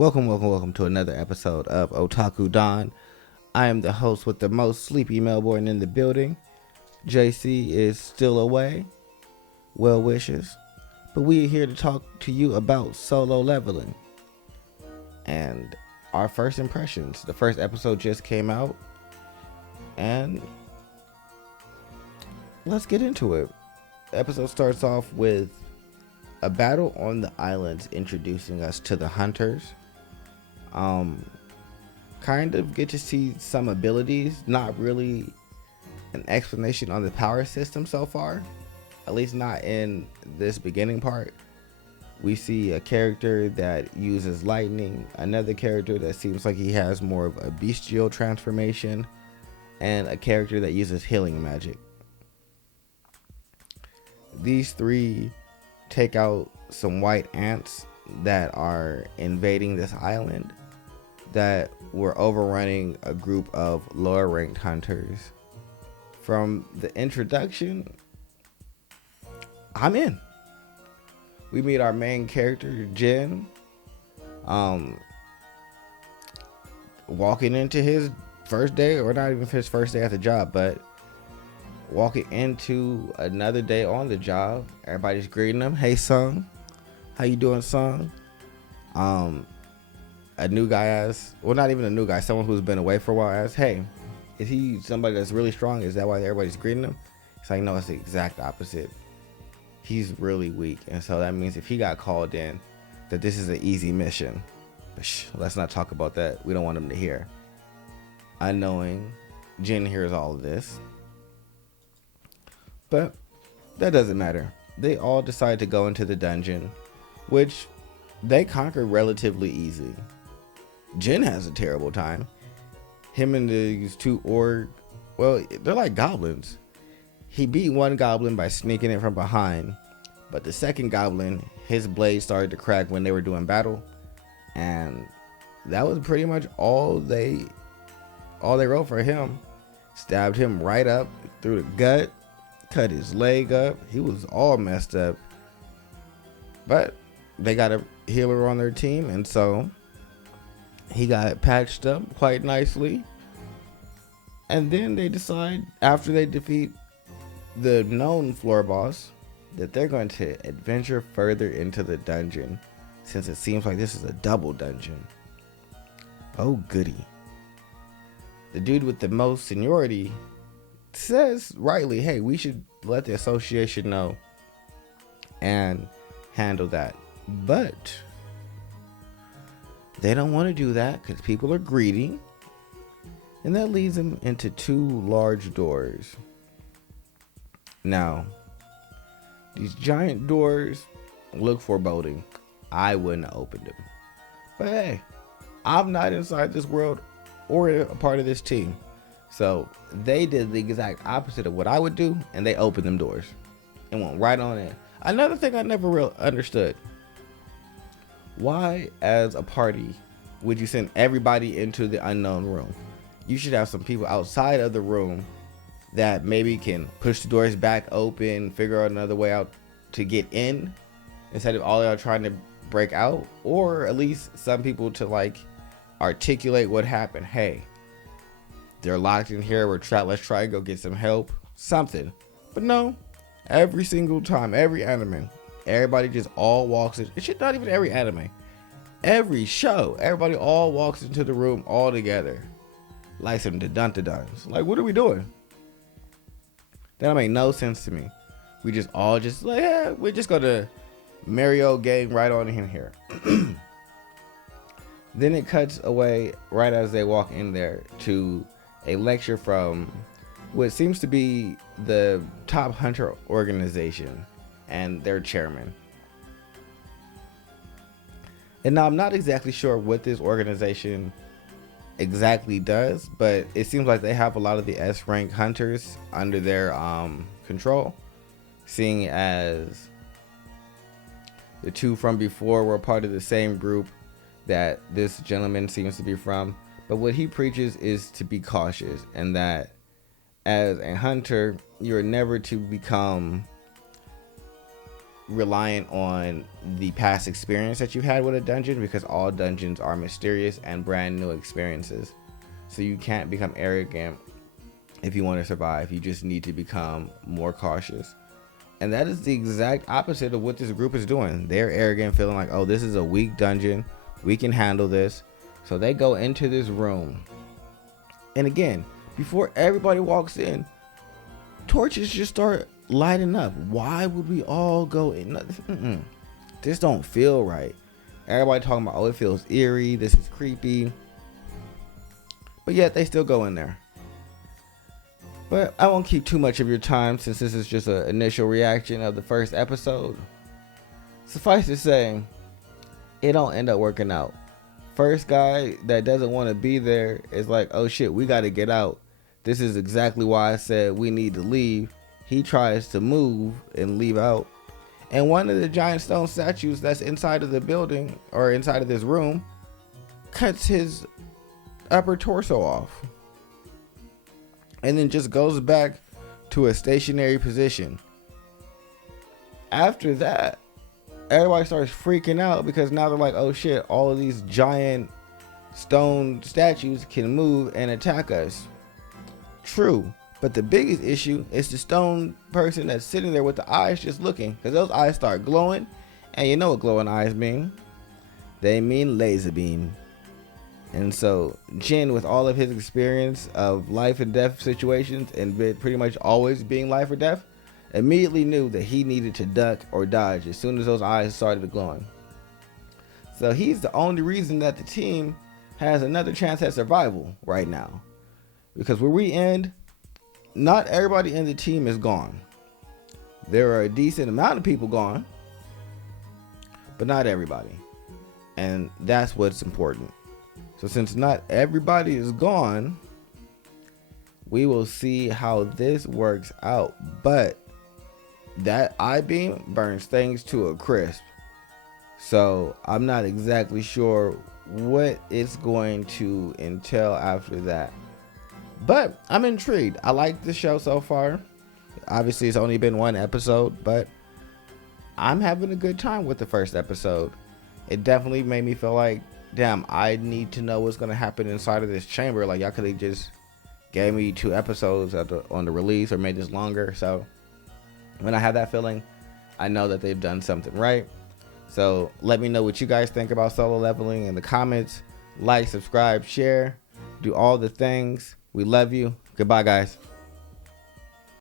Welcome to another episode of Otaku Don. I am the host with the most sleepy Melbourne in the building. JC is still away. Well wishes. But we are here to talk to you about solo leveling. And our first impressions. The first episode just came out. And let's get into it. The episode starts off with a battle on the islands introducing us to the hunters. Kind of get to see some abilities, not really an explanation on the power system so far, at least not in this beginning part. We see a character that uses lightning, another character that seems like he has more of a bestial transformation, and a character that uses healing magic. These three take out some white ants that are invading this island that were overrunning a group of lower ranked hunters. From the introduction, I'm in. We meet our main character, Jin, walking into his first day, or not even his first day at the job, but walking into another day on the job. Everybody's greeting him. Hey, Sung. How you doing, Sung? A new guy asks, well, not even a new guy, someone who's been away for a while asks, hey, is he somebody that's really strong? Is that why everybody's greeting him? It's like, no, it's the exact opposite. He's really weak. And so that means if he got called in, that this is an easy mission. But let's not talk about that. We don't want him to hear. Unknowing, Jin hears all of this. But that doesn't matter. They all decide to go into the dungeon, which they conquer relatively easy. Jin has a terrible time. Him and these two well, they're like goblins. He beat one goblin by sneaking in from behind, but the second goblin, his blade started to crack when they were doing battle, and that was pretty much all they wrote for him. Stabbed him right up through the gut, cut his leg up. He was all messed up, but they got a healer on their team, and so he got patched up quite nicely. And then they decide, after they defeat the known floor boss, that they're going to adventure further into the dungeon, since it seems like this is a double dungeon. Oh goody. The dude with the most seniority says rightly, hey, we should let the association know and handle that. But they don't want to do that because people are greedy, and that leads them into two large doors. Now, these giant doors look foreboding. I wouldn't have opened them. But hey, I'm not inside this world or a part of this team. So they did the exact opposite of what I would do, and they opened them doors and went right on in. Another thing I never really understood. Why, as a party, would you send everybody into the unknown room? You should have some people outside of the room that maybe can push the doors back open, figure out another way out to get in, instead of all y'all trying to break out. Or at least some people to like articulate what happened. Hey, they're locked in here, we're trapped, let's try and go get some help. Something. But no, every single time, every anime, everybody just all walks in. It should not even every anime. Every show, everybody all walks into the room all together. Like some da-dun-da-duns. Like, what are we doing? That don't make no sense to me. We just all just like, yeah, we're just gonna Mario gang right on in here. Then it cuts away right as they walk in there to a lecture from what seems to be the top hunter organization and their chairman. And now I'm not exactly sure what this organization exactly does, but it seems like they have a lot of the S rank hunters under their control, seeing as the two from before were part of the same group that this gentleman seems to be from. But what he preaches is to be cautious, and that as a hunter, you're never to become reliant on the past experience that you had with a dungeon, because all dungeons are mysterious and brand new experiences. So you can't become arrogant if you want to survive. You just need to become more cautious. And that is the exact opposite of what this group is doing. They're arrogant, feeling like, oh, this is a weak dungeon. We can handle this. So they go into this room. And again, before everybody walks in, torches just start lighting up. Why would we all go in? This don't feel right. Everybody talking about, oh, it feels eerie. This is creepy. But yet they still go in there. But I won't keep too much of your time, since this is just an initial reaction of the first episode. Suffice to say, it don't end up working out. First guy that doesn't want to be there is like, oh shit, we got to get out. This is exactly why I said we need to leave. He tries to move and leave out. And one of the giant stone statues that's inside of the building, or inside of this room, cuts his upper torso off. And then just goes back to a stationary position. After that, everybody starts freaking out, because now they're like, oh shit, all of these giant stone statues can move and attack us. True, but the biggest issue is the stone person that's sitting there with the eyes just looking, because those eyes start glowing. And you know what glowing eyes mean? They mean laser beam. And so Jin, with all of his experience of life and death situations, and pretty much always being life or death, immediately knew that he needed to duck or dodge as soon as those eyes started glowing. So he's the only reason that the team has another chance at survival right now. Because where we end, not everybody in the team is gone. There are a decent amount of people gone, but not everybody. And that's what's important. So since not everybody is gone, we will see how this works out. But that I-beam burns things to a crisp. So I'm not exactly sure what it's going to entail after that. But I'm intrigued. I like the show so far. Obviously, it's only been one episode, but I'm having a good time with the first episode. It definitely made me feel like, damn, I need to know what's going to happen inside of this chamber. Like, y'all could have just gave me 2 episodes on the release, or made this longer. So when I have that feeling, I know that they've done something right. So let me know what you guys think about Solo Leveling in the comments. Like, subscribe, share, do all the things. We love you. Goodbye, guys.